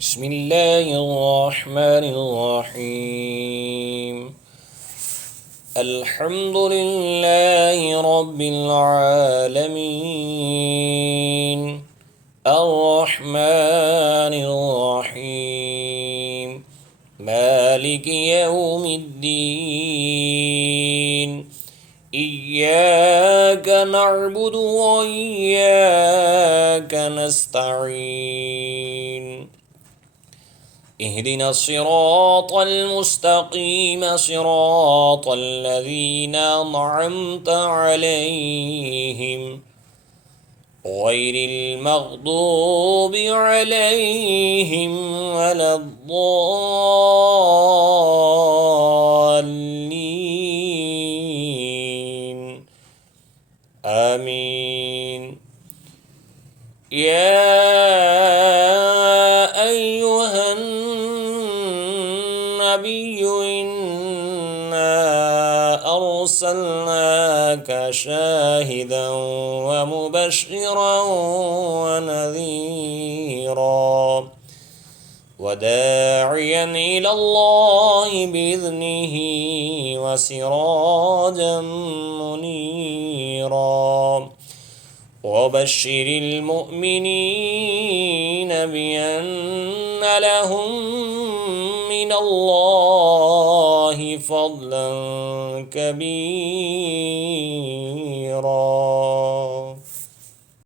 بسم الله الرحمن الرحيم. الحمد لله رب العالمين، الرحمن الرحيم، مالك يوم الدين. إياك نعبد وإياك نستعين. اهدنا الصراط المستقيم، صراط الذين أنعمت عليهم غير المغضوب عليهم ولا الضالين. آمين. يا أيها النبي إنا أرسلناك شاهدا ومبشرا ونذيرا وداعيا إلى الله بإذنه وسراجا منيرا. وبشر المؤمنين بأن لهم من الله فضلا كبيرا.